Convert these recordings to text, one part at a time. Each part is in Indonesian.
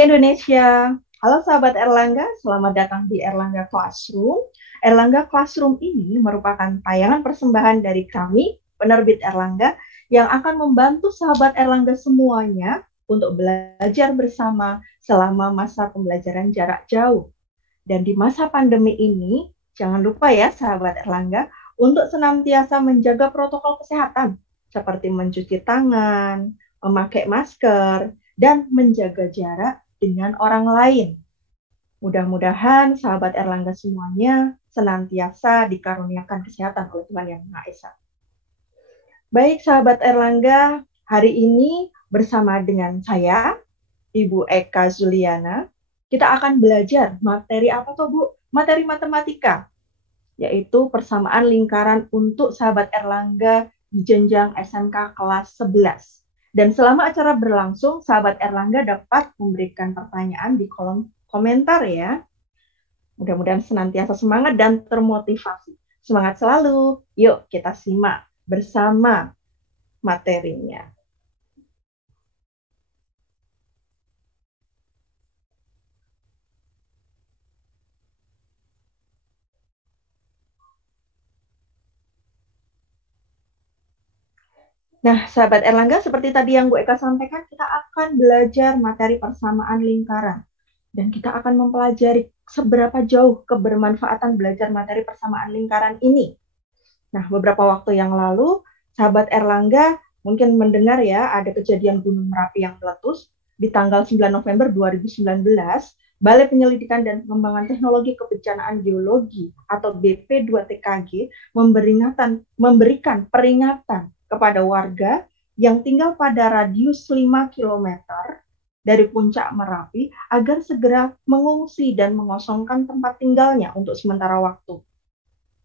Indonesia. Halo sahabat Erlangga, selamat datang di Erlangga Classroom. Erlangga Classroom ini merupakan tayangan persembahan dari kami, penerbit Erlangga, yang akan membantu sahabat Erlangga semuanya untuk belajar bersama selama masa pembelajaran jarak jauh. Dan di masa pandemi ini, jangan lupa ya sahabat Erlangga, untuk senantiasa menjaga protokol kesehatan, seperti mencuci tangan, memakai masker, dan menjaga jarak dengan orang lain. Mudah-mudahan sahabat Erlangga semuanya senantiasa dikaruniakan kesehatan oleh Tuhan Yang Maha Esa. Baik sahabat Erlangga, hari ini bersama dengan saya, Ibu Eka Zuliana, kita akan belajar materi apa tuh Bu? Materi matematika, yaitu persamaan lingkaran untuk sahabat Erlangga di jenjang SMK kelas 11. Dan selama acara berlangsung, sahabat Erlangga dapat memberikan pertanyaan di kolom komentar ya. Mudah-mudahan senantiasa semangat dan termotivasi. Semangat selalu. Yuk kita simak bersama materinya. Nah, sahabat Erlangga, seperti tadi yang Bu Eka sampaikan, kita akan belajar materi persamaan lingkaran. Dan kita akan mempelajari seberapa jauh kebermanfaatan belajar materi persamaan lingkaran ini. Nah, beberapa waktu yang lalu, sahabat Erlangga mungkin mendengar ya, ada kejadian Gunung Merapi yang meletus di tanggal 9 November 2019. Balai Penyelidikan dan Pengembangan Teknologi Kebencanaan Geologi atau BP2TKG memberikan peringatan kepada warga yang tinggal pada radius 5 km dari puncak Merapi agar segera mengungsi dan mengosongkan tempat tinggalnya untuk sementara waktu.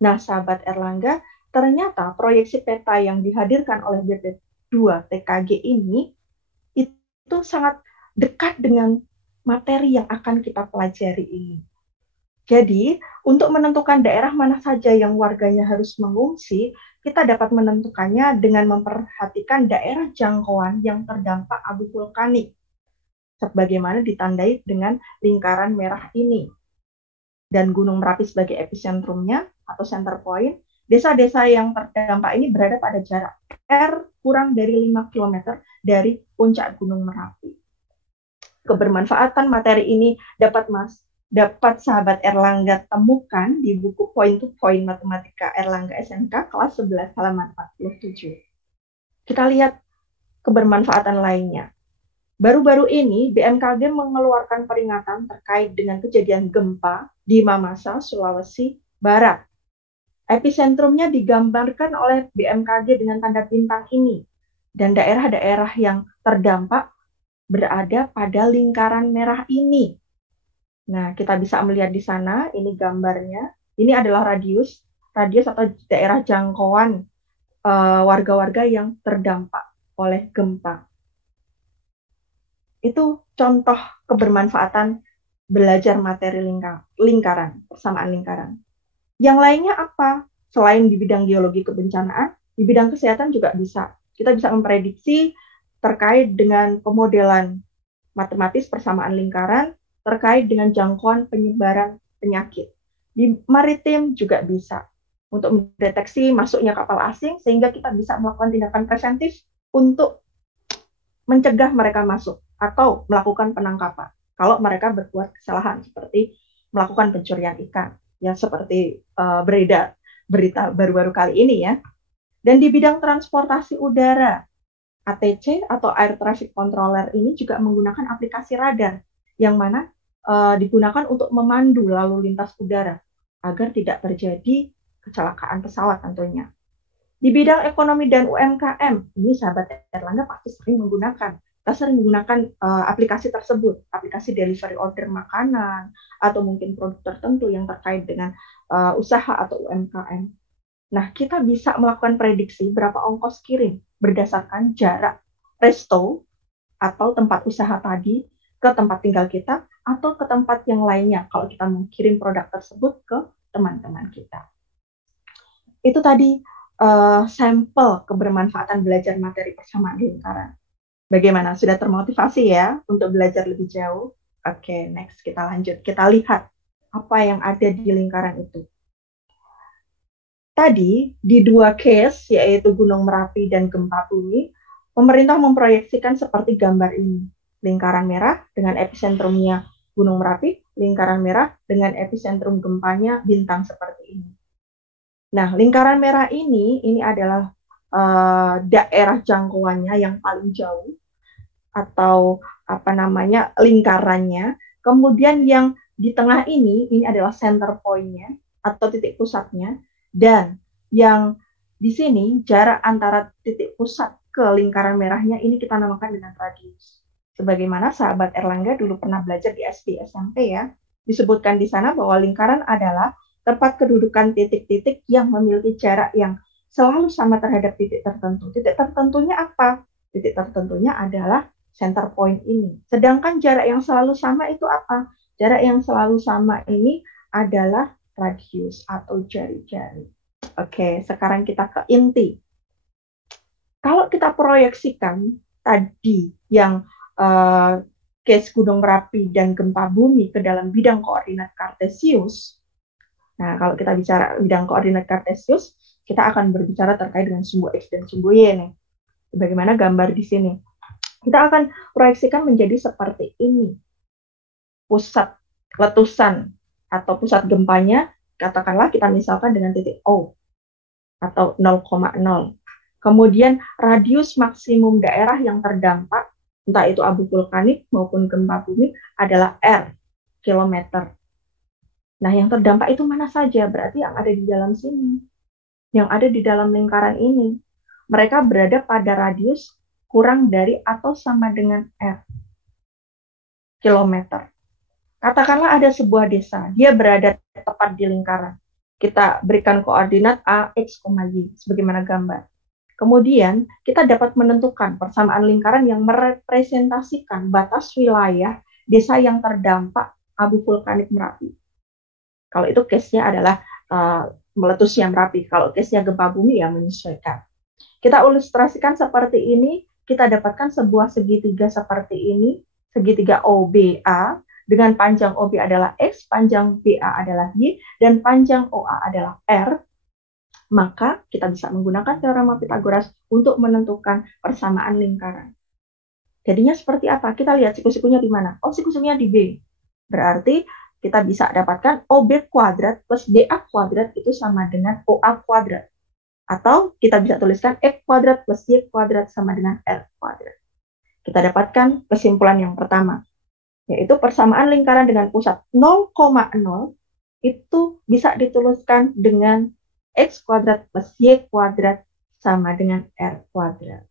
Nah, sahabat Erlangga, ternyata proyeksi peta yang dihadirkan oleh BP2TKG ini itu sangat dekat dengan materi yang akan kita pelajari ini. Jadi, untuk menentukan daerah mana saja yang warganya harus mengungsi, kita dapat menentukannya dengan memperhatikan daerah jangkauan yang terdampak abu vulkanik, sebagaimana ditandai dengan lingkaran merah ini. Dan Gunung Merapi sebagai epicentrumnya atau center point, desa-desa yang terdampak ini berada pada jarak R kurang dari 5 km dari puncak Gunung Merapi. Kebermanfaatan materi ini dapat sahabat Erlangga temukan di buku Point to Point Matematika Erlangga SMK kelas 11 halaman 47. Kita lihat kebermanfaatan lainnya. Baru-baru ini BMKG mengeluarkan peringatan terkait dengan kejadian gempa di Mamasa, Sulawesi Barat. Epicentrumnya digambarkan oleh BMKG dengan tanda bintang ini. Dan daerah-daerah yang terdampak berada pada lingkaran merah ini. Nah, kita bisa melihat di sana, ini gambarnya. Ini adalah radius atau daerah jangkauan warga-warga yang terdampak oleh gempa. Itu contoh kebermanfaatan belajar materi lingkaran, persamaan lingkaran. Yang lainnya apa? Selain di bidang geologi kebencanaan, di bidang kesehatan juga bisa. Kita bisa memprediksi terkait dengan pemodelan matematis persamaan lingkaran, terkait dengan jangkauan penyebaran penyakit. Di maritim juga bisa, untuk mendeteksi masuknya kapal asing, sehingga kita bisa melakukan tindakan preventif untuk mencegah mereka masuk, atau melakukan penangkapan kalau mereka berbuat kesalahan, seperti melakukan pencurian ikan, yang seperti beredar berita baru-baru kali ini ya. Dan di bidang transportasi udara, ATC atau Air Traffic Controller ini juga menggunakan aplikasi radar yang mana digunakan untuk memandu lalu lintas udara agar tidak terjadi kecelakaan pesawat tentunya. Di bidang ekonomi dan UMKM, ini sahabat Erlangga pasti sering menggunakan. Kita sering menggunakan aplikasi tersebut, aplikasi delivery order makanan, atau mungkin produk tertentu yang terkait dengan usaha atau UMKM. Nah, kita bisa melakukan prediksi berapa ongkos kirim berdasarkan jarak resto atau tempat usaha tadi ke tempat tinggal kita atau ke tempat yang lainnya kalau kita mengirim produk tersebut ke teman-teman kita. Itu tadi sampel kebermanfaatan belajar materi persamaan lingkaran. Bagaimana? Sudah termotivasi ya untuk belajar lebih jauh? Oke, next kita lanjut. Kita lihat apa yang ada di lingkaran itu. Tadi, di dua case, yaitu Gunung Merapi dan gempa bumi, pemerintah memproyeksikan seperti gambar ini. Lingkaran merah dengan episentrumnya Gunung Merapi, lingkaran merah dengan epicentrum gempanya bintang seperti ini. Nah, lingkaran merah ini adalah daerah jangkauannya yang paling jauh, atau apa namanya, lingkarannya. Kemudian yang di tengah ini adalah center point-nya atau titik pusatnya, dan yang di sini jarak antara titik pusat ke lingkaran merahnya ini kita namakan dengan radius. Sebagaimana sahabat Erlangga dulu pernah belajar di SD SMP ya, disebutkan di sana bahwa lingkaran adalah tempat kedudukan titik-titik yang memiliki jarak yang selalu sama terhadap titik tertentu. Titik tertentunya apa? Titik tertentunya adalah center point ini. Sedangkan jarak yang selalu sama itu apa? Jarak yang selalu sama ini adalah radius atau jari-jari. Oke, sekarang kita ke inti. Kalau kita proyeksikan tadi yang case Gunung Merapi dan gempa bumi ke dalam bidang koordinat kartesius, nah kalau kita bicara bidang koordinat kartesius, kita akan berbicara terkait dengan sumbu X dan sumbu Y nih. Bagaimana gambar di sini? Kita akan proyeksikan menjadi seperti ini. Pusat letusan atau pusat gempanya, katakanlah kita misalkan dengan titik O atau 0,0. Kemudian radius maksimum daerah yang terdampak, entah itu abu vulkanik maupun gempa bumi, adalah R, kilometer. Nah, yang terdampak itu mana saja? Berarti yang ada di dalam sini. Yang ada di dalam lingkaran ini. Mereka berada pada radius kurang dari atau sama dengan R, kilometer. Katakanlah ada sebuah desa, dia berada tepat di lingkaran. Kita berikan koordinat A, X, Y, sebagaimana gambar. Kemudian, kita dapat menentukan persamaan lingkaran yang merepresentasikan batas wilayah desa yang terdampak abu vulkanik Merapi. Kalau itu case-nya adalah meletusnya Merapi. Kalau case-nya gempa bumi ya menyesuaikan. Kita ilustrasikan seperti ini, kita dapatkan sebuah segitiga seperti ini, segitiga OBA, dengan panjang OB adalah X, panjang BA adalah Y, dan panjang OA adalah R. Maka kita bisa menggunakan teorema Pythagoras untuk menentukan persamaan lingkaran. Jadinya seperti apa? Kita lihat siku-sikunya di mana? Oh, siku-sikunya di B. Berarti kita bisa dapatkan OB kuadrat plus BA kuadrat itu sama dengan OA kuadrat. Atau kita bisa tuliskan X kuadrat plus Y kuadrat sama dengan R kuadrat. Kita dapatkan kesimpulan yang pertama, yaitu persamaan lingkaran dengan pusat 0,0 itu bisa dituliskan dengan X kuadrat plus Y kuadrat sama dengan R kuadrat.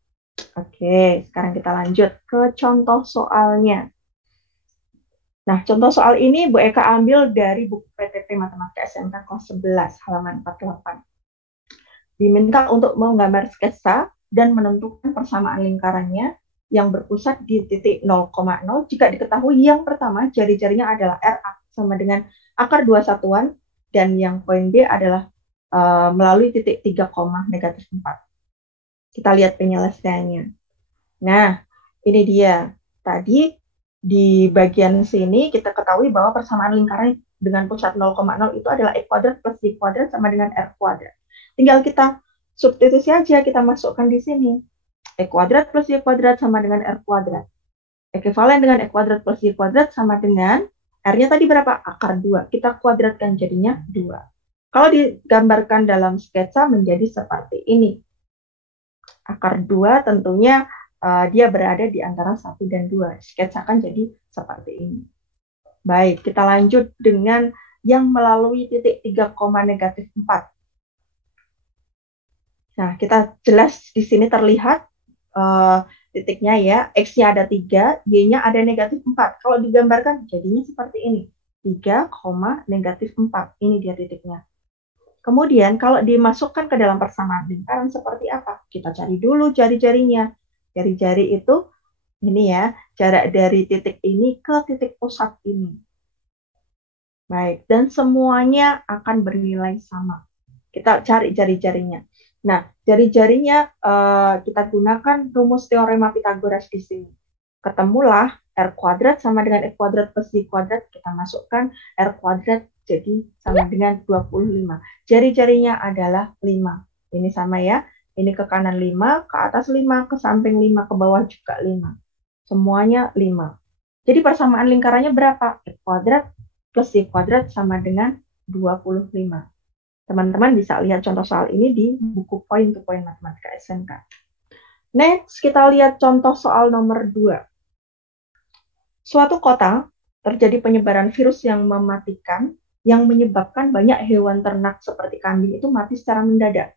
Oke, sekarang kita lanjut ke contoh soalnya. Nah, contoh soal ini Bu Eka ambil dari buku PTP Matematika SMK kelas 11, halaman 48. Diminta untuk menggambar sketsa dan menentukan persamaan lingkarannya yang berpusat di titik 0,0 jika diketahui yang pertama jari-jarinya adalah RA sama dengan akar 2 satuan, dan yang poin B adalah melalui titik 3, negatif 4. Kita lihat penyelesaiannya. Nah, ini dia. Tadi di bagian sini kita ketahui bahwa persamaan lingkaran dengan pusat 0,0 itu adalah E kuadrat plus Y kuadrat sama dengan R kuadrat. Tinggal kita substitusi aja, kita masukkan di sini. E kuadrat plus Y kuadrat sama dengan R kuadrat. Ekivalen dengan E kuadrat plus Y kuadrat sama dengan R-nya tadi berapa? Akar 2. Kita kuadratkan jadinya 2. Kalau digambarkan dalam sketsa menjadi seperti ini. Akar 2 tentunya dia berada di antara 1 dan 2. Sketsakan jadi seperti ini. Baik, kita lanjut dengan yang melalui titik 3, negatif 4. Nah, kita jelas di sini terlihat titiknya ya, X-nya ada 3, Y-nya ada negatif 4. Kalau digambarkan jadinya seperti ini. 3, negatif 4. Ini dia titiknya. Kemudian kalau dimasukkan ke dalam persamaan lingkaran seperti apa? Kita cari dulu jari-jarinya. Jari-jari itu ini ya, jarak dari titik ini ke titik pusat ini. Baik, dan semuanya akan bernilai sama. Kita cari jari-jarinya. Nah, jari-jarinya kita gunakan rumus teorema Pythagoras di sini. Ketemulah R kuadrat sama dengan X kuadrat plus Y kuadrat, kita masukkan R kuadrat jadi sama dengan 25. Jari-jarinya adalah 5. Ini sama ya. Ini ke kanan 5, ke atas 5, ke samping 5, ke bawah juga 5. Semuanya 5. Jadi persamaan lingkarannya berapa? X kuadrat plus Y kuadrat sama dengan 25. Teman-teman bisa lihat contoh soal ini di buku Point to Point Matematika SMK. Next, kita lihat contoh soal nomor 2. Suatu kota terjadi penyebaran virus yang mematikan yang menyebabkan banyak hewan ternak seperti kambing itu mati secara mendadak.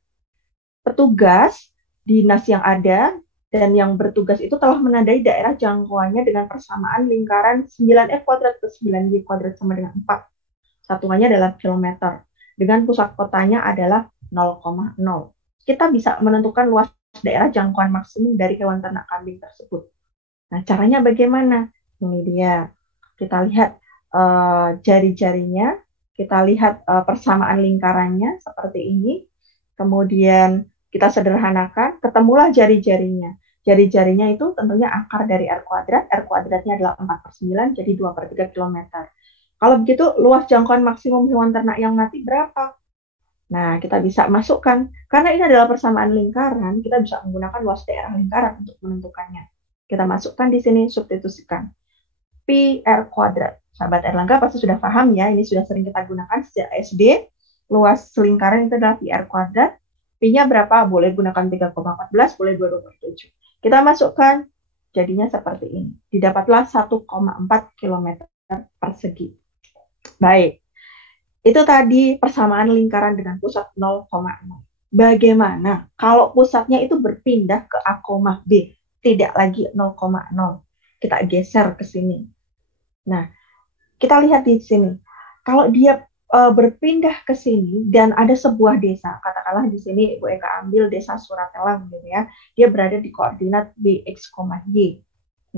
Petugas dinas yang ada dan yang bertugas itu telah menandai daerah jangkauannya dengan persamaan lingkaran 9F kuadrat plus 9Y kuadrat sama dengan 4. Satuannya adalah kilometer. Dengan pusat kotanya adalah 0,0. Kita bisa menentukan luas daerah jangkauan maksimum dari hewan ternak kambing tersebut. Nah, caranya bagaimana? Ini dia. Kita lihat jari-jarinya, kita lihat persamaan lingkarannya seperti ini. Kemudian kita sederhanakan, ketemulah jari-jarinya. Jari-jarinya itu tentunya akar dari R kuadrat. R kuadratnya adalah 4/9, jadi 2/3 kilometer. Kalau begitu, luas jangkauan maksimum hewan ternak yang mati berapa? Nah, kita bisa masukkan. Karena ini adalah persamaan lingkaran, kita bisa menggunakan luas daerah lingkaran untuk menentukannya. Kita masukkan di sini, substitusikan. Pi R kuadrat. Sahabat Erlangga pasti sudah paham ya, ini sudah sering kita gunakan sejak SD. Luas lingkaran itu adalah pi R kuadrat. Pi-nya berapa? Boleh gunakan 3,14, boleh 2,7. Kita masukkan, jadinya seperti ini. Didapatlah 1,4 km persegi. Baik, itu tadi persamaan lingkaran dengan pusat 0,0. Bagaimana kalau pusatnya itu berpindah ke A, B, tidak lagi 0,0. Kita geser ke sini. Nah, kita lihat di sini. Kalau dia berpindah ke sini dan ada sebuah desa, katakanlah di sini Bu Eka ambil desa Suratelang gitu ya. Dia berada di koordinat Bx, Y.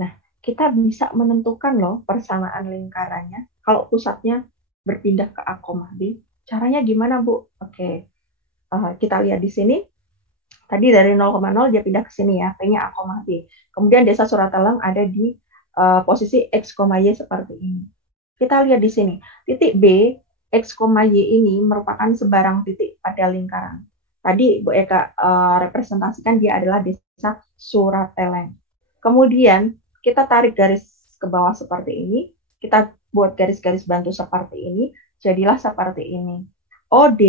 Nah, kita bisa menentukan loh persamaan lingkarannya kalau pusatnya berpindah ke A, B. Caranya gimana, Bu? Oke. Kita lihat di sini. Tadi dari 0,0 dia pindah ke sini ya, P-nya A, B. Kemudian desa Suratelang ada di posisi X, Y seperti ini. Kita lihat di sini, titik B, X, Y ini merupakan sebarang titik pada lingkaran. Tadi Bu Eka representasikan dia adalah desa Surateleng. Kemudian kita tarik garis ke bawah seperti ini, kita buat garis-garis bantu seperti ini, jadilah seperti ini. OD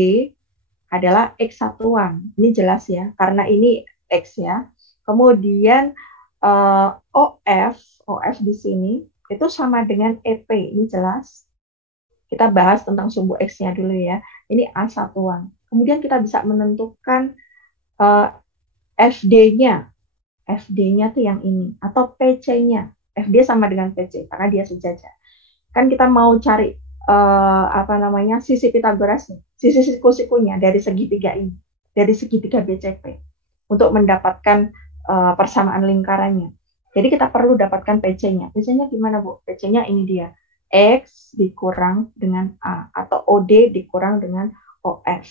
adalah X satuan. Ini jelas ya, karena ini X ya. Kemudian OF di sini itu sama dengan EP. Ini jelas. Kita bahas tentang sumbu X-nya dulu ya. Ini A satuan. Kemudian kita bisa menentukan FD-nya. FD-nya tuh yang ini. Atau PC-nya. FD sama dengan PC, karena dia sejajar. Kan kita mau cari sisi Pitagorasnya, sisi siku-sikunya dari segitiga ini, dari segitiga BCP untuk mendapatkan persamaan lingkarannya. Jadi kita perlu dapatkan PC-nya. PC-nya gimana, Bu? PC-nya ini dia. X dikurang dengan A atau OD dikurang dengan OF.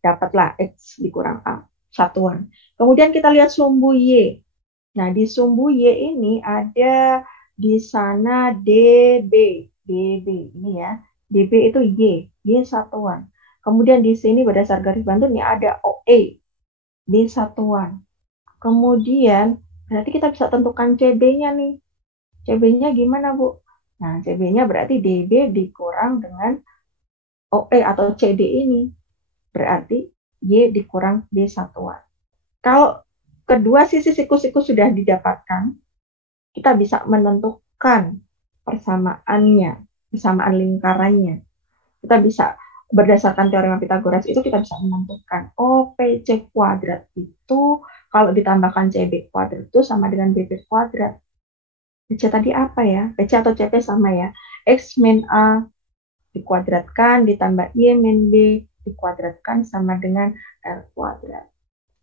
Dapatlah X dikurang A, satuan. Kemudian kita lihat sumbu Y. Nah, di sumbu Y ini ada di sana DB ini ya. DB itu Y satuan. Kemudian di sini berdasar garis bantu ini ada OE, B satuan. Kemudian berarti kita bisa tentukan CB-nya nih. CB-nya gimana, Bu? Nah, CB-nya berarti DB dikurang dengan OE atau CD ini. Berarti Y dikurang B satuan. Kalau kedua sisi siku-siku sudah didapatkan, kita bisa menentukan persamaannya, persamaan lingkarannya. Kita bisa berdasarkan teorema Pitagoras itu kita bisa menentukan PC kuadrat itu kalau ditambahkan CB kuadrat itu sama dengan BP kuadrat. PC tadi apa ya? PC atau CP sama ya. X min A dikuadratkan ditambah Y min B dikuadratkan sama dengan R kuadrat.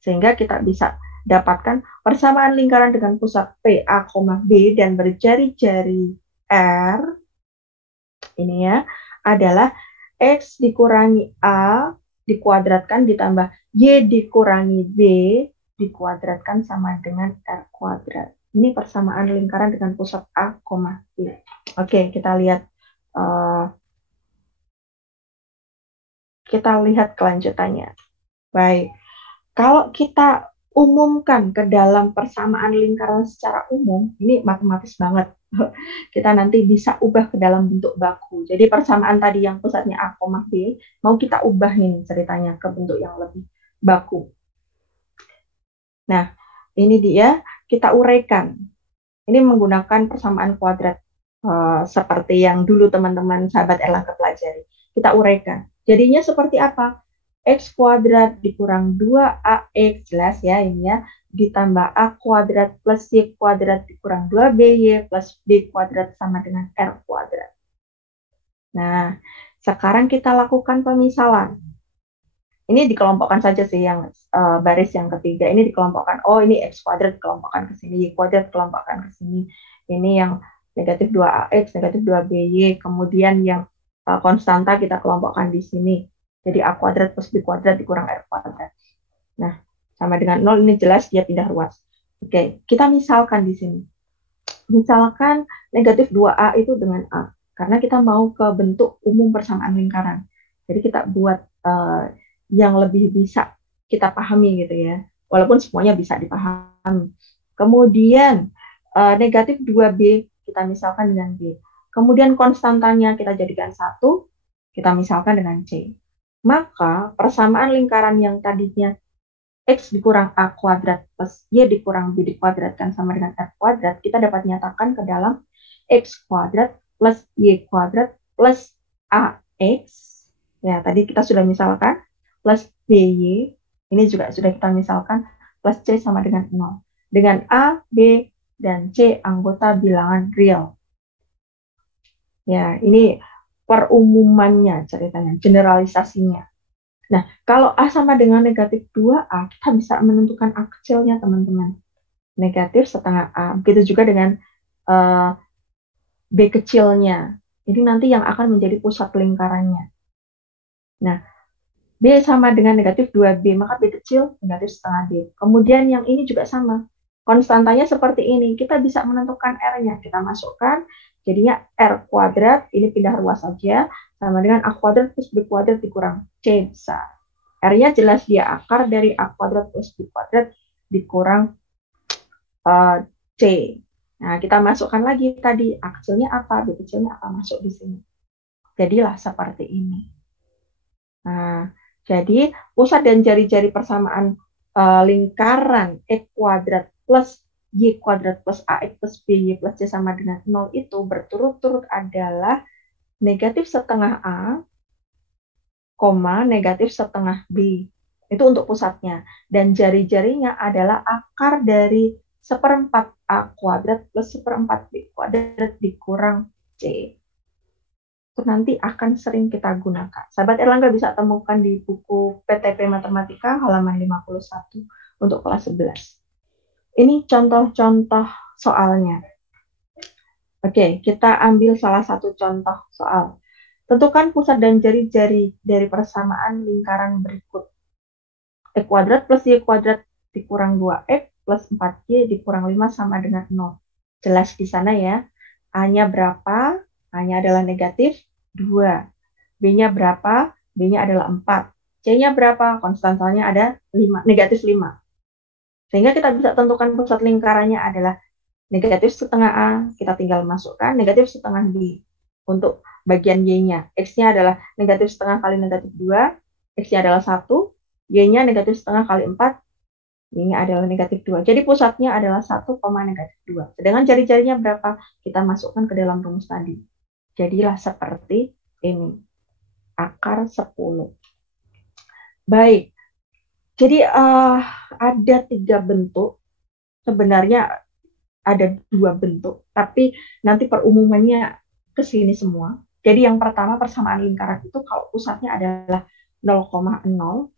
Sehingga kita bisa dapatkan persamaan lingkaran dengan pusat P, A, B dan berjari-jari R ini ya adalah X dikurangi A dikuadratkan ditambah Y dikurangi B dikuadratkan sama dengan R kuadrat. Ini persamaan lingkaran dengan pusat A, B. Oke, kita lihat kelanjutannya. Baik, kalau kita umumkan ke dalam persamaan lingkaran secara umum, ini matematis banget. Kita nanti bisa ubah ke dalam bentuk baku. Jadi persamaan tadi yang pusatnya A, B, mau kita ubah nih ceritanya ke bentuk yang lebih baku. Nah, ini dia, kita uraikan. Ini menggunakan persamaan kuadrat seperti yang dulu teman-teman sahabat Erlangga pelajari. Kita uraikan. Jadinya seperti apa? X kuadrat dikurang 2AX, jelas ya ini ya, ditambah A kuadrat plus Y kuadrat dikurang 2BY plus B kuadrat sama dengan R kuadrat. Nah, sekarang kita lakukan pemisalan. Ini dikelompokkan saja sih yang baris yang ketiga. Ini dikelompokkan. Oh, ini X kuadrat dikelompokkan ke sini, Y kuadrat dikelompokkan ke sini. Ini yang negatif 2AX, negatif 2BY. Kemudian yang konstanta kita kelompokkan di sini. Jadi A kuadrat plus B kuadrat dikurang R kuadrat. Nah, sama dengan 0, ini jelas dia pindah ruas. Oke, kita misalkan di sini. Misalkan negatif 2A itu dengan A. Karena kita mau ke bentuk umum persamaan lingkaran. Jadi kita buat yang lebih bisa kita pahami gitu ya. Walaupun semuanya bisa dipahami. Kemudian negatif 2B kita misalkan dengan B. Kemudian konstantanya kita jadikan 1, kita misalkan dengan C. Maka persamaan lingkaran yang tadinya X dikurang A kuadrat plus Y dikurang B dikuadratkan sama dengan R kuadrat, kita dapat nyatakan ke dalam X kuadrat plus Y kuadrat plus AX. Ya, tadi kita sudah misalkan plus BY, ini juga sudah kita misalkan, plus C sama dengan 0. Dengan A, B, dan C anggota bilangan real. Ya, ini perumumannya ceritanya, generalisasinya. Nah, kalau A sama dengan negatif 2A, kita bisa menentukan A kecilnya, teman-teman. Negatif setengah A. Begitu juga dengan B kecilnya. Ini nanti yang akan menjadi pusat lingkarannya. Nah, B sama dengan negatif 2B, maka B kecil negatif setengah B. Kemudian yang ini juga sama. Konstantanya seperti ini. Kita bisa menentukan R-nya. Kita masukkan, jadinya R kuadrat, ini pindah ruas saja, sama dengan A kuadrat plus B kuadrat dikurang C besar. R-nya jelas dia akar dari A kuadrat plus B kuadrat dikurang C. Nah, kita masukkan lagi tadi, A kecilnya apa, B kecilnya apa, masuk di sini. Jadilah seperti ini. Nah, jadi pusat dan jari-jari persamaan lingkaran X kuadrat plus Y kuadrat plus AX plus BY plus C sama dengan 0 itu berturut-turut adalah negatif setengah A, negatif setengah B. Itu untuk pusatnya. Dan jari-jarinya adalah akar dari 1/4 A kuadrat plus 1/4 B kuadrat dikurang C. Itu nanti akan sering kita gunakan. Sahabat Erlangga bisa temukan di buku PTP Matematika halaman 51 untuk kelas 11. Ini contoh-contoh soalnya. Oke, kita ambil salah satu contoh soal. Tentukan pusat dan jari-jari dari persamaan lingkaran berikut. X kuadrat plus Y kuadrat dikurang 2X plus 4Y dikurang 5 sama dengan 0. Jelas di sana ya. A-nya berapa? A-nya adalah negatif 2. B-nya berapa? B-nya adalah 4. C-nya berapa? Konstantanya ada 5, negatif 5. Sehingga kita bisa tentukan pusat lingkarannya adalah negatif setengah A, kita tinggal masukkan negatif setengah B. Untuk bagian Y-nya, X-nya adalah negatif setengah kali negatif 2, X-nya adalah 1, Y-nya negatif setengah kali 4, Y-nya adalah negatif 2. Jadi pusatnya adalah 1, negatif 2. Sedangkan jari-jarinya berapa? Kita masukkan ke dalam rumus tadi. Jadilah seperti ini. Akar 10. Baik. Jadi ada 3 bentuk. Sebenarnya ada 2 bentuk. Tapi nanti perumumannya ke sini semua. Jadi yang pertama persamaan lingkaran itu kalau pusatnya adalah 0,0,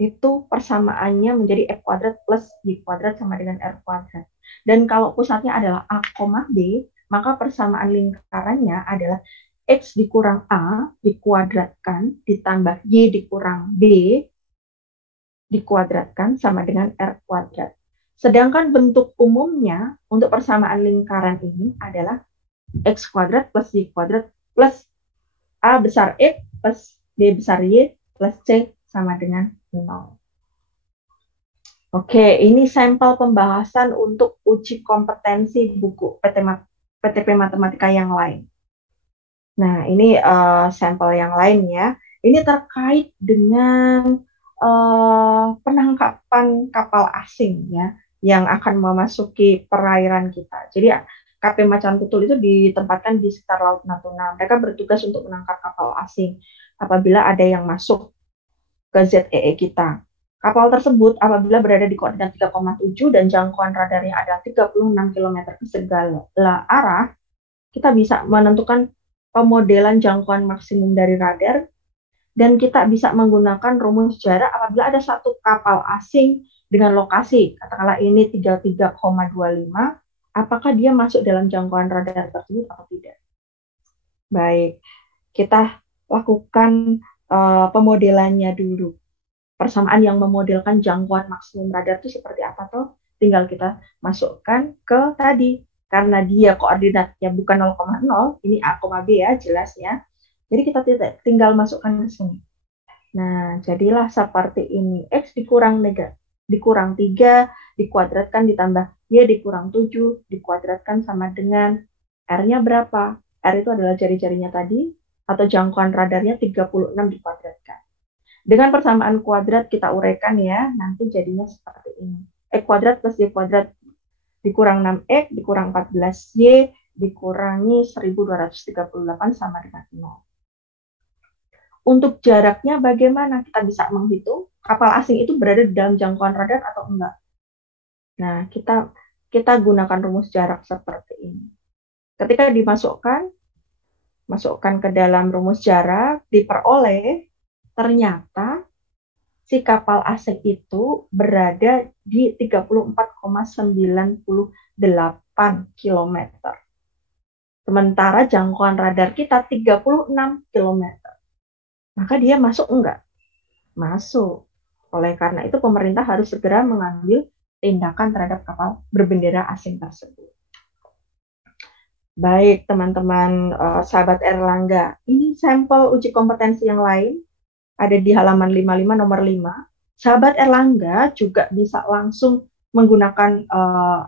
itu persamaannya menjadi X kuadrat plus Y kuadrat sama dengan R kuadrat. Dan kalau pusatnya adalah A, B, maka persamaan lingkarannya adalah X dikurang A dikuadratkan ditambah Y dikurang B dikuadratkan sama dengan R kuadrat. Sedangkan bentuk umumnya untuk persamaan lingkaran ini adalah X kuadrat plus Y kuadrat plus A besar X plus B besar Y plus C sama dengan 0. Oke, ini sampel pembahasan untuk uji kompetensi buku PTP Matematika yang lain. Nah, ini sampel yang lain ya. Ini terkait dengan penangkapan kapal asing ya, yang akan memasuki perairan kita. Jadi KP Macan Tutul itu ditempatkan di sekitar Laut Natuna. Mereka bertugas untuk menangkap kapal asing apabila ada yang masuk ke ZEE kita. Kapal tersebut apabila berada di koordinat 3,7 dan jangkauan radarnya adalah 36 km ke segala arah, kita bisa menentukan pemodelan jangkauan maksimum dari radar, dan kita bisa menggunakan rumus jarak apabila ada satu kapal asing dengan lokasi, katakanlah ini 33,25, apakah dia masuk dalam jangkauan radar tersebut atau tidak. Baik, kita lakukan pemodelannya dulu. Persamaan yang memodelkan jangkauan maksimum radar itu seperti apa tuh? Tinggal kita masukkan ke tadi. Karena dia koordinatnya bukan 0,0, ini A, B ya, jelas ya. Jadi kita tinggal masukkan ke sini. Nah, jadilah seperti ini. X dikurang 3, dikuadratkan ditambah Y dikurang 7, dikuadratkan sama dengan R-nya berapa? R itu adalah jari-jarinya tadi, atau jangkauan radarnya 36 dikuadratkan. Dengan persamaan kuadrat kita uraikan ya, nanti jadinya seperti ini. X kuadrat plus Y kuadrat dikurang 6X, dikurang 14Y, dikurangi 1238 sama dengan 0. Untuk jaraknya bagaimana? Kita bisa menghitung kapal asing itu berada di dalam jangkauan radar atau enggak. Nah, kita gunakan rumus jarak seperti ini. Ketika masukkan ke dalam rumus jarak, diperoleh ternyata si kapal asing itu berada di 34,98 km. Sementara jangkauan radar kita 36 km. Maka dia masuk enggak? Masuk. Oleh karena itu pemerintah harus segera mengambil tindakan terhadap kapal berbendera asing tersebut. Baik, teman-teman sahabat Erlangga, ini sampel uji kompetensi yang lain ada di halaman 55 nomor 5. Sahabat Erlangga juga bisa langsung menggunakan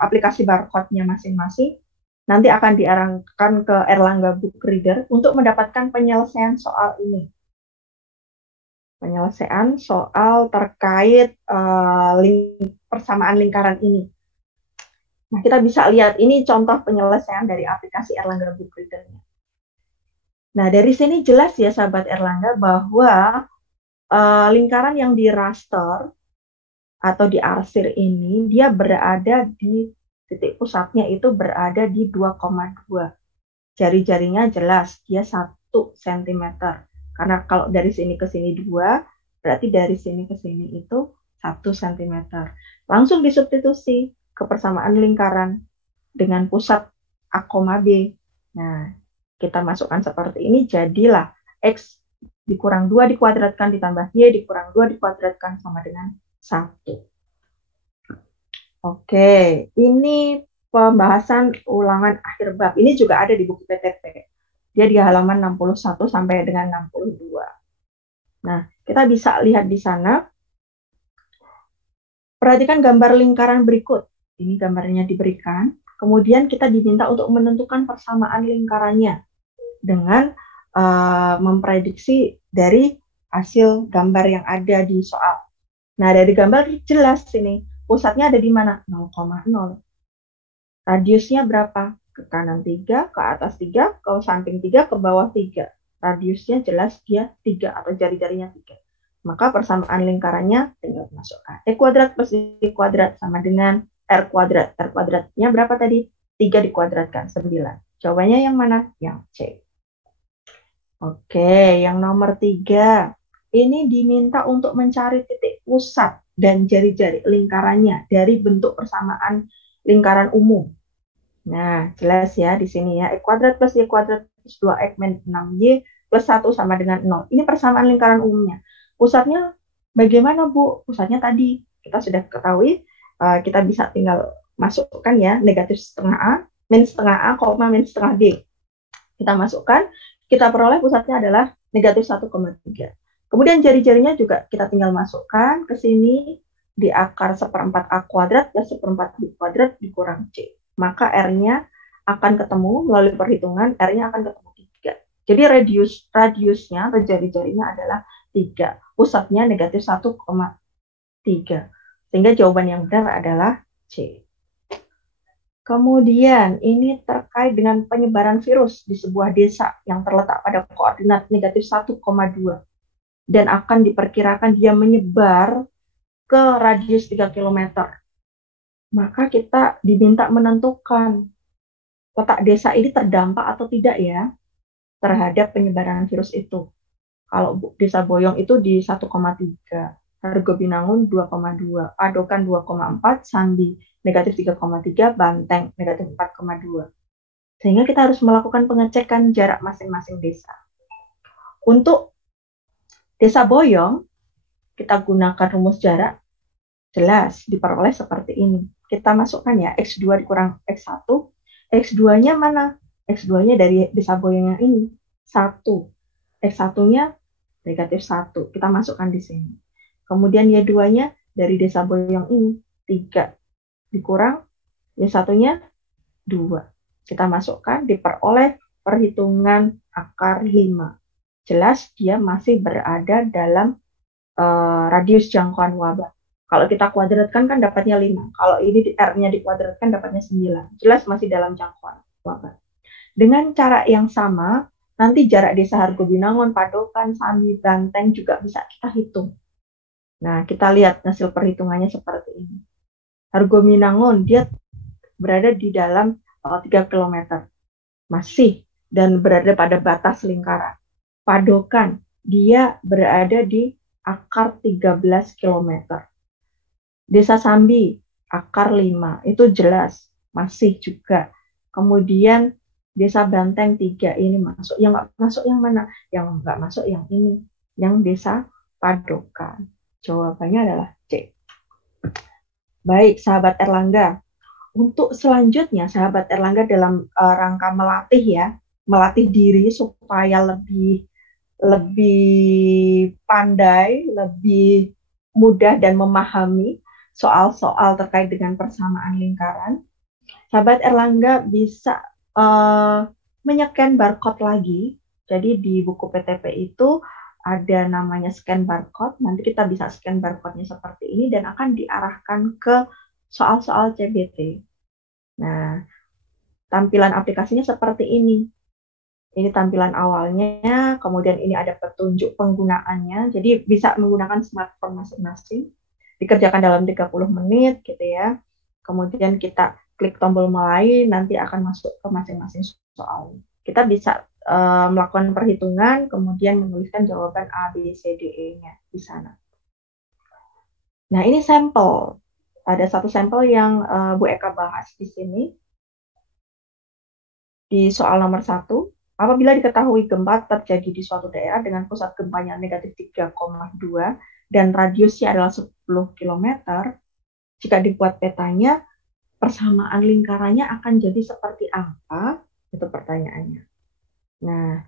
aplikasi barcode-nya masing-masing. Nanti akan diarahkan ke Erlangga Book Reader untuk mendapatkan penyelesaian soal ini. Penyelesaian soal terkait persamaan lingkaran ini. Nah, kita bisa lihat ini contoh penyelesaian dari aplikasi Erlangga Book Reader-nya. Nah, dari sini jelas ya sahabat Erlangga bahwa lingkaran yang di raster atau di arsir ini dia berada di titik pusatnya itu berada di 2,2. Jari-jarinya jelas dia 1 cm. Karena kalau dari sini ke sini 2, berarti dari sini ke sini itu 1 cm. Langsung disubstitusi ke persamaan lingkaran dengan pusat A, B. Nah, kita masukkan seperti ini, jadilah X dikurang 2 dikuadratkan ditambah Y dikurang 2 dikuadratkan sama dengan 1. Oke, ini pembahasan ulangan akhir bab. Ini juga ada di buku PTP. Dia di halaman 61 sampai dengan 62. Nah, kita bisa lihat di sana. Perhatikan gambar lingkaran berikut. Ini gambarnya diberikan. Kemudian kita diminta untuk menentukan persamaan lingkarannya dengan memprediksi dari hasil gambar yang ada di soal. Nah, dari gambar jelas ini, pusatnya ada di mana? 0,0. Radiusnya berapa? Ke kanan 3, ke atas 3, ke samping 3, ke bawah 3. Radiusnya jelas dia 3 atau jari-jarinya 3. Maka persamaan lingkarannya tinggal masukkan. E kuadrat plus Y kuadrat sama dengan R kuadrat. R kuadratnya berapa tadi? 3 dikuadratkan, 9. Jawabannya yang mana? Yang C. Oke, yang nomor 3. Ini diminta untuk mencari titik pusat dan jari-jari lingkarannya dari bentuk persamaan lingkaran umum. Nah, jelas ya di sini ya. E kuadrat plus Y kuadrat plus 2X min 6Y plus 1 sama dengan 0. Ini persamaan lingkaran umumnya. Pusatnya bagaimana, Bu? Pusatnya tadi kita sudah ketahui kita bisa tinggal masukkan ya, negatif setengah A, min setengah A, min setengah B. Kita masukkan, kita peroleh pusatnya adalah negatif 1,3. Kemudian jari-jarinya juga kita tinggal masukkan ke sini, di akar seperempat A kuadrat plus seperempat B kuadrat dikurang C. Maka R-nya akan ketemu melalui perhitungan, R-nya akan ketemu 3. Jadi radiusnya atau jari-jarinya adalah 3. Pusatnya negatif 1,3. Sehingga jawaban yang benar adalah C. Kemudian ini terkait dengan penyebaran virus di sebuah desa yang terletak pada koordinat negatif 1,2 dan akan diperkirakan dia menyebar ke radius 3 km. Maka kita diminta menentukan letak desa ini terdampak atau tidak ya terhadap penyebaran virus itu. Kalau desa Boyong itu di 1,3, Hargobinangun 2,2, Padokan 2,4, Sambi negatif 3,3, Banteng negatif 4,2. Sehingga kita harus melakukan pengecekan jarak masing-masing desa. Untuk desa Boyong, kita gunakan rumus jarak, jelas diperoleh seperti ini. Kita masukkan ya, X2 dikurang X1. X2-nya mana? X2-nya dari desa Boyong yang ini, 1. X1-nya negatif 1. Kita masukkan di sini. Kemudian Y2-nya dari desa Boyong ini, 3. Dikurang Y1-nya 2. Kita masukkan, diperoleh perhitungan akar 5. Jelas dia masih berada dalam radius jangkauan wabah. Kalau kita kuadratkan kan dapatnya 5. Kalau ini R-nya dikuadratkan dapatnya 9. Jelas masih dalam jangkauan wabah. Dengan cara yang sama, nanti jarak desa Hargobinangun, Padokan, Sambi, Banteng juga bisa kita hitung. Nah, kita lihat hasil perhitungannya seperti ini. Hargobinangun, dia berada di dalam 3 km. Masih, dan berada pada batas lingkaran. Padokan, dia berada di akar 13 km. Desa Sambi, akar 5, itu jelas, masih juga. Kemudian desa Banteng 3, ini masuk. Yang nggak masuk yang mana? Yang nggak masuk yang ini, yang desa Padokan. Jawabannya adalah C. Baik, sahabat Erlangga. Untuk selanjutnya, sahabat Erlangga dalam rangka melatih ya, melatih diri supaya lebih pandai, lebih mudah dan memahami soal-soal terkait dengan persamaan lingkaran, sahabat Erlangga bisa menyekan barcode lagi. Jadi di buku PTP itu ada namanya scan barcode. Nanti kita bisa scan barcode-nya seperti ini dan akan diarahkan ke soal-soal CBT. Nah, tampilan aplikasinya seperti ini. Ini tampilan awalnya, kemudian ini ada petunjuk penggunaannya. Jadi bisa menggunakan smartphone masing-masing. Dikerjakan dalam 30 menit gitu ya. Kemudian kita klik tombol mulai, nanti akan masuk ke masing-masing soal. Kita bisa melakukan perhitungan, kemudian menuliskan jawaban A, B, C, D, E-nya di sana. Nah, ini sampel. Ada satu sampel yang Bu Eka bahas di sini. Di soal nomor 1, apabila diketahui gempa terjadi di suatu daerah dengan pusat gempanya negatif 3,2 dan radiusnya adalah 10 km, jika dibuat petanya, persamaan lingkarannya akan jadi seperti apa? Itu pertanyaannya. Nah,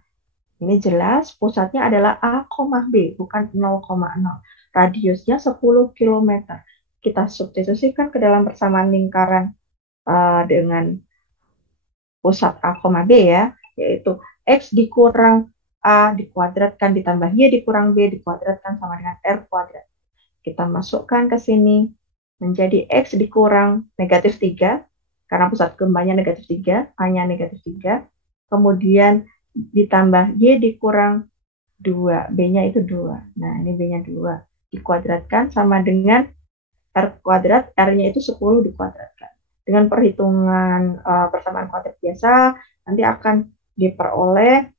ini jelas pusatnya adalah A, B, bukan 0,0. Radiusnya 10 km. Kita substitusikan ke dalam persamaan lingkaran dengan pusat A, B ya, yaitu X dikurang A dikuadratkan ditambah Y dikurang B dikuadratkan sama dengan R kuadrat. Kita masukkan ke sini menjadi X dikurang negatif 3, karena pusat gempanya negatif 3, A-nya negatif 3, kemudian ditambah Y dikurang 2, B-nya itu 2. Nah, ini B-nya 2. Dikuadratkan sama dengan R kuadrat, R-nya itu 10 dikuadratkan. Dengan perhitungan persamaan kuadrat biasa, nanti akan diperoleh,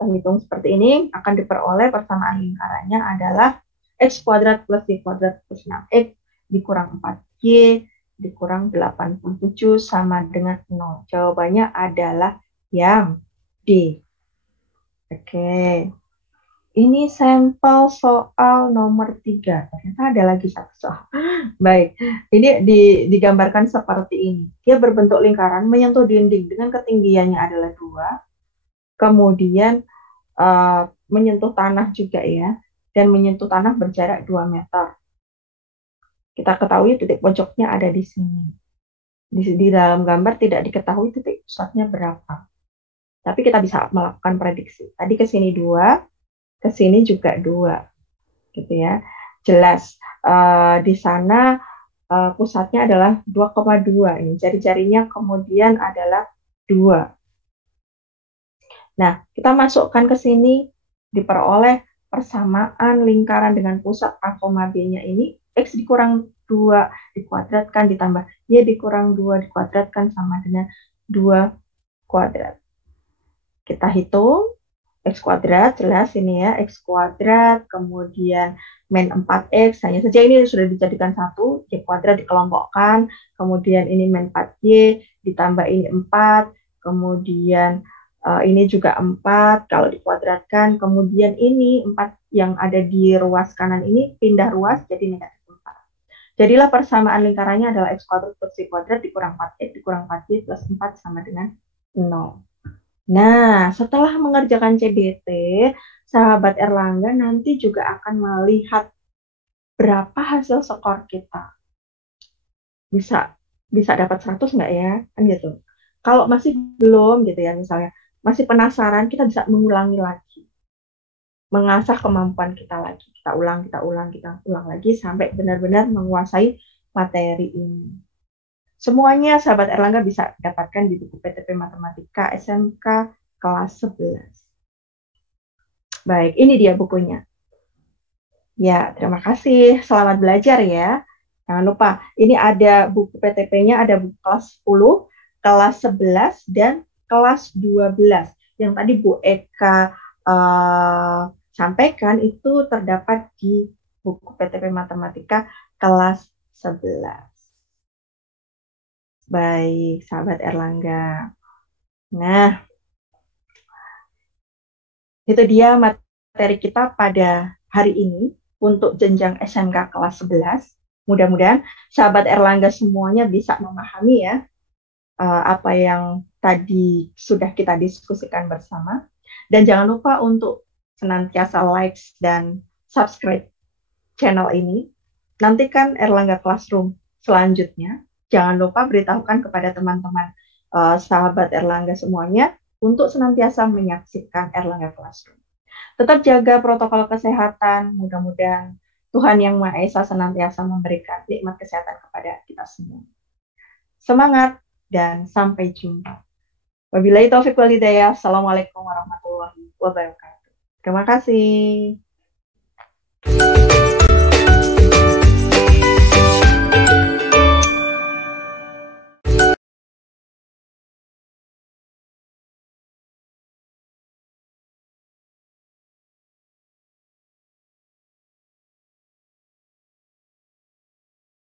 hitung seperti ini, akan diperoleh persamaan lingkarannya adalah X kuadrat plus Y kuadrat plus 6X dikurang 4Y dikurang 87 sama dengan 0. Jawabannya adalah yang D. Oke. Ini sampel soal nomor 3. Ternyata ada lagi satu soal. Baik, ini digambarkan seperti ini. Dia berbentuk lingkaran menyentuh dinding dengan ketinggiannya adalah 2. Kemudian menyentuh tanah juga ya. Dan menyentuh tanah berjarak 2 meter. Kita ketahui titik pojoknya ada di sini. Di dalam gambar tidak diketahui titik pusatnya berapa. Tapi kita bisa melakukan prediksi. Tadi ke sini 2, ke sini juga 2. Gitu ya. Jelas di sana pusatnya adalah 2,2 ini. Jari-jarinya kemudian adalah 2. Nah, kita masukkan ke sini diperoleh persamaan lingkaran dengan pusat A, B-nya ini X dikurang 2 dikuadratkan ditambah Y dikurang 2 dikuadratkan sama dengan 2 kuadrat. Kita hitung X kuadrat, jelas ini ya, X kuadrat, kemudian min 4X, hanya saja ini sudah dijadikan 1, Y kuadrat dikelompokkan, kemudian ini min 4Y, ditambah ini 4, kemudian ini juga 4, kalau dikuadratkan, kemudian ini 4 yang ada di ruas kanan ini pindah ruas jadi negatif 4. Jadilah persamaan lingkarannya adalah X kuadrat plus Y kuadrat dikurang 4X dikurang 4Y plus 4 sama dengan 0. Nah, setelah mengerjakan CBT, sahabat Erlangga nanti juga akan melihat berapa hasil skor kita. Bisa dapat 100 nggak ya? Kan gitu. Kalau masih belum gitu ya, misalnya masih penasaran, kita bisa mengulangi lagi. Mengasah kemampuan kita lagi. Kita ulang lagi sampai benar-benar menguasai materi ini. Semuanya sahabat Erlangga bisa dapatkan di buku PTP Matematika SMK kelas 11. Baik, ini dia bukunya. Ya, terima kasih. Selamat belajar ya. Jangan lupa, ini ada buku PTP-nya, ada buku kelas 10, kelas 11, dan kelas 12. Yang tadi Bu Eka sampaikan itu terdapat di buku PTP Matematika kelas 11. Baik, sahabat Erlangga. Nah, itu dia materi kita pada hari ini untuk jenjang SMK kelas 11. Mudah-mudahan sahabat Erlangga semuanya bisa memahami ya apa yang tadi sudah kita diskusikan bersama. Dan jangan lupa untuk senantiasa like dan subscribe channel ini. Nantikan Erlangga Classroom selanjutnya. Jangan lupa beritahukan kepada teman-teman sahabat Erlangga semuanya untuk senantiasa menyaksikan Erlangga Classroom. Tetap jaga protokol kesehatan. Mudah-mudahan Tuhan Yang Maha Esa senantiasa memberikan nikmat kesehatan kepada kita semua. Semangat dan sampai jumpa. Wabillahi taufiq wal hidayah. Assalamualaikum warahmatullahi wabarakatuh. Terima kasih.